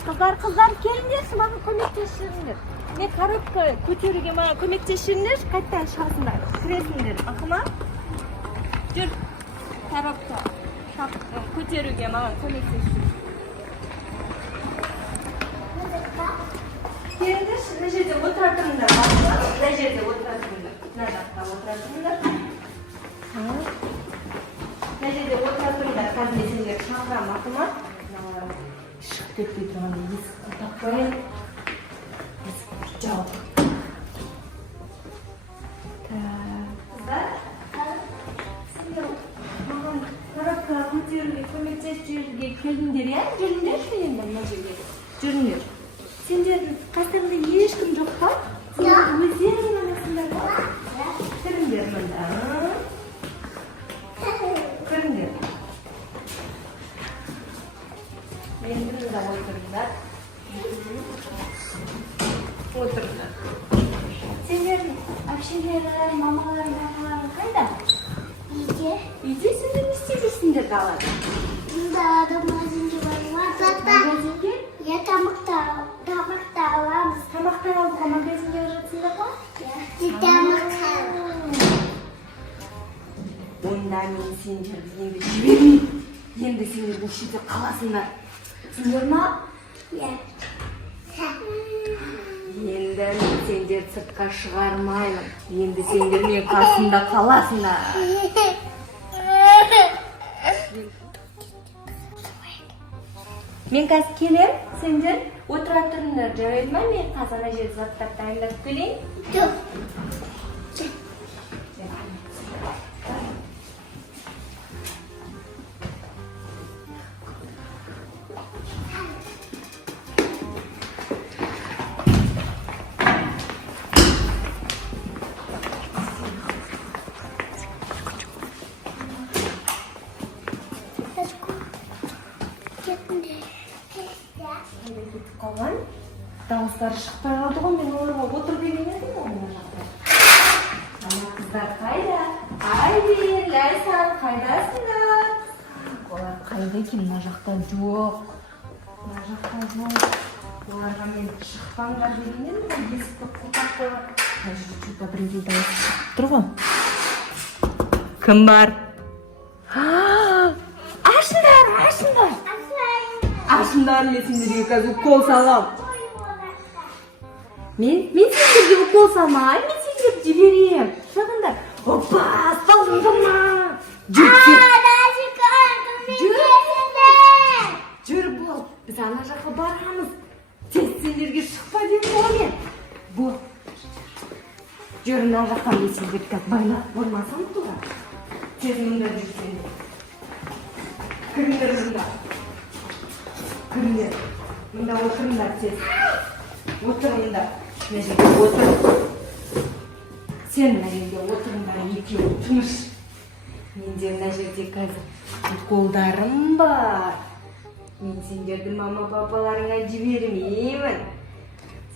Kızlar келіңдерші, маған көмектесіңдер. Мен коробка көтеруге маған көмектесіңдер, қайттан шығасыңдар, кіресіңдер. Ақыма? Жүр. Коробка көтеруге маған көмектесіңдер. Келіңдерші, мына жерде отыратындар. Мына жерде отыратындар. Мына жақта отыратындар. Мына жерде отыратындар. Қазір мен сендерді шақырамын, ақыма. Шығып кетпей тұрғанда есікті тақпайын. Есікті жауып. Қыздар, сендер маған коробка көтеруге көмектесуге келдіңдер, иә? Жүріңдерші енді мына жерге. Жүріңдер. Сендердің қастарында ешкім жоқ па? Сендер өздерің анасыңдар ба? Кіріңдер мында. Кіріңдер. Мында отырыңдар. Отырыңдар. Сендердің әпшелері, мамаларың қайда? Үйде. Үйде сендер не істеп жүрсіңдер далада? Далада магазинге барып Магазинге? Я тамақты аламыз. Тамақты алуға магазинге жатсыңдар ба? Тамақ. Онда мен сендерді енді жібермеймін. Енді сендер бұл жерде қаласыңдар. Сендер ма? Иә. Енді мен сендер сыртқа шығармаймын. Енді сендер мен қасында қаласыңдар. Мен қазір келем, сендер отыра тұрыңдар, жарайды ма? Мен қазір ана жерде заттар дайындап келейін. Қалған дауыстары шықпай қалды ғой, мен оларға отыр деген едім ғой мына жақта. Ана қыздар қайда? Айбин, Лайсан, қайдасыңдар? Олар қайда екен? Мына жақта жоқ. Мына жақта жоқ. Оларға мен шықпаңдар деген едім ғой, есікті құлтап қойған. Мына жерде что-то біреуге дауыс шығып тұр ғой. Кім бар? Ашыңдар, ашыңдар. Ашыңдар, мен сендерге қазір укол салам. Мен сендерге укол салмай, мен сендерді жіберем. Шығыңдар. Опа, салдыңдар ма? Жүр бол, біз ана жаққа барамыз. Тез сендерге шықпа дедім ғой мен. Бол. Жүр, ана жаққа мен сендерді қазір байлап болмасам тура. Тез мұнда жүрсеңдер. Кіріңдер мұнда. Кіріңдер. Мұнда отырыңдар тез. Отырыңдар. Мына жерге отыр. Сен мына жерге отырыңдар, екеуі тыныш. Менде мына жерде қазір уколдарым бар. Мен сендерді мама-папаларыңа жібермеймін.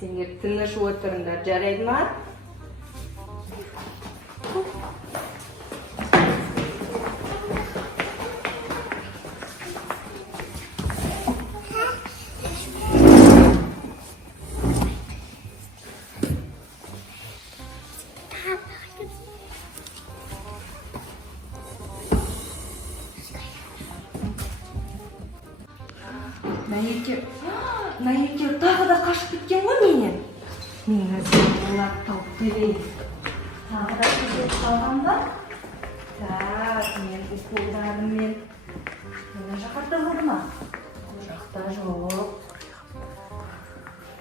Сендер тыныш отырыңдар, жарайды ма? Мына екеуі тағы да қашып кеткен ғой менен. Мен қазір оларды тауып берейін. Тағы да кетіп қалған ба? Так, мен уколдарыммен мына жақта бар ма? Бұл жақта жоқ.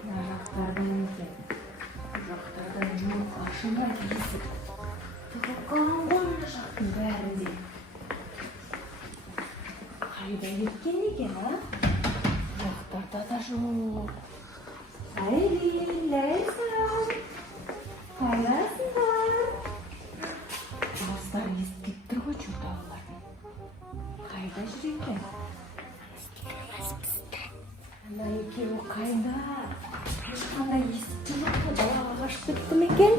Мына жақтарда екен. Бұл жақтарда жоқ. Ашылмай есік. Тығып қалған ғой мына жақтың бәрінде. Қайда кеткен екен, а? Жақтарда да жоқ. Айбин, Лайсан, қайдасыңдар? Дауыстары естіліп тұр ғой что-то олардың. Қайда жүр екен? Ана екеуі қайда? Ешқандай естіп жоқ па? Далаға қашып кетті ме екен?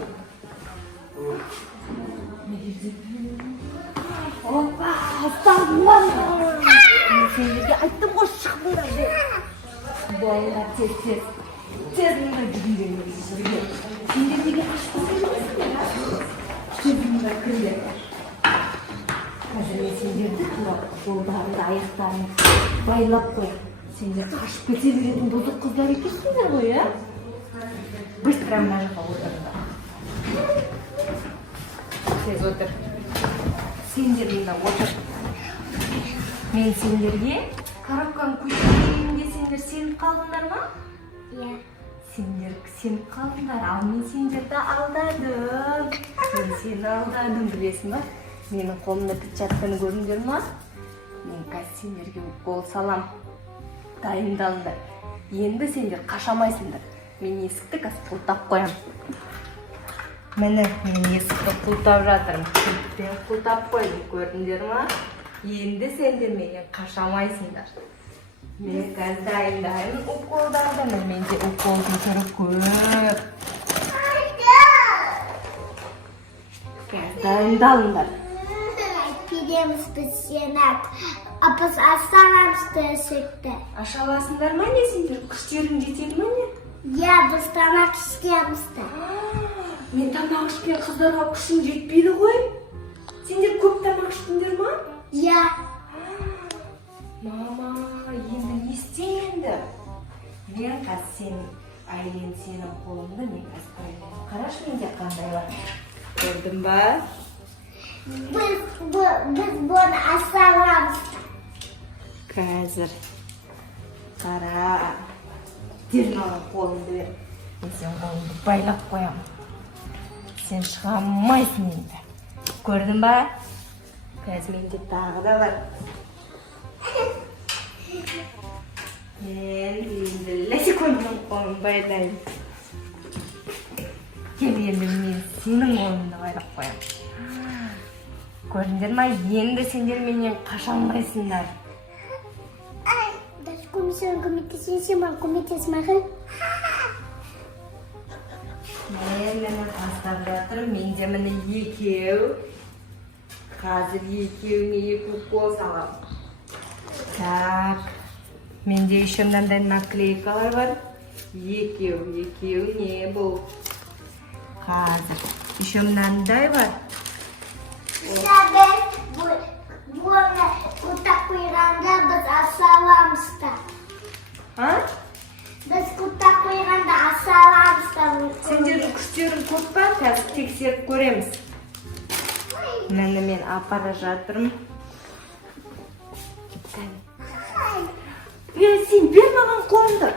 Опа, ұсталдыңдар ма? Мен сендерге айттым ғой, шығыңдар деп. Балалар тез мында жүріңдер. Сендер неге қашып кетесіңдер? Тез мында кіріңдер. Қазір мен сендерді қолдарыңды аяқтарыңды байлап қоям. Сендер қашып кете беретін бұзық қыздар екенсіңдер ғой, а? Быстро мына жаққа отырыңдар. Тез отыр. Сендер мында отыр. Мен сендерге коробканы көтерейін десеңдер сеніп қалдыңдар ма? Иә. Сендер сеніп қалдыңдар, ал мен сендерді алдадым. Мен сені алдадым, білесің ба? Менің қолымда печатканы көрдіңдер ма? Мен қазір сендерге укол салам. Дайындалыңдар. Енді сендер қашамайсыңдар. Мен есікті қазір құлтап қоям. Міне, мен есікті құлтап жатырмын. Кілтпен құлтап қойдым, көрдіңдер ма? Енді сендер менен қашамайсыңдар. Мен қазір дайындаймын уколдарды. Менде уколдың түрі көп. Қазір дайындалыңдар. Пидеміз біз сені. Апыз астарамызды өсекті. Аша аласыңдар ма не сендер? Күштерің жетеді ма не? Иә, біз тамақ ішемізді. Мен тамақ ішпен қыздарға күшім жетпейді ғой. Сендер көп тамақ іштіңдер ма? Иә. Мама, енді не істейін енді? Мен қазір сенің әйелен сенің қолыңды мен қазір қойдым. Қарашы менде қандай бар. Көрдің ба? Біз бұны астарамызды. Қазір. Қара. Дер маған қолыңды бер. Мен сен қолыңды байлап қоям. Сен шыға алмайсың енді. Көрдің ба? Қазір менде тағы да бар. Мен енді ләсекөннің қолын байлайын. Кел енді мен сенің қолыңды байлап қоям. Көрдіңдер ма? Енді сендер менен қаша алмайсыңдар. Көмектесің, маған көмектесмағын. Мен тастап жатырмын. Менде міне екеу. Қазір екеуіне екі укол салам. Так. Менде еще мынандай наклейкалар бар. Екеу не бұл. Қазір. Еще мынандай бар. Бұны құттақ қойғанда біз асаламызды. А? Біз құттақ қойғанда асаламызды. Сендердің күштерің көп па? Қазір тексеріп көреміз. Мені мен апара жатырмын. Сен бер маған қолыңды.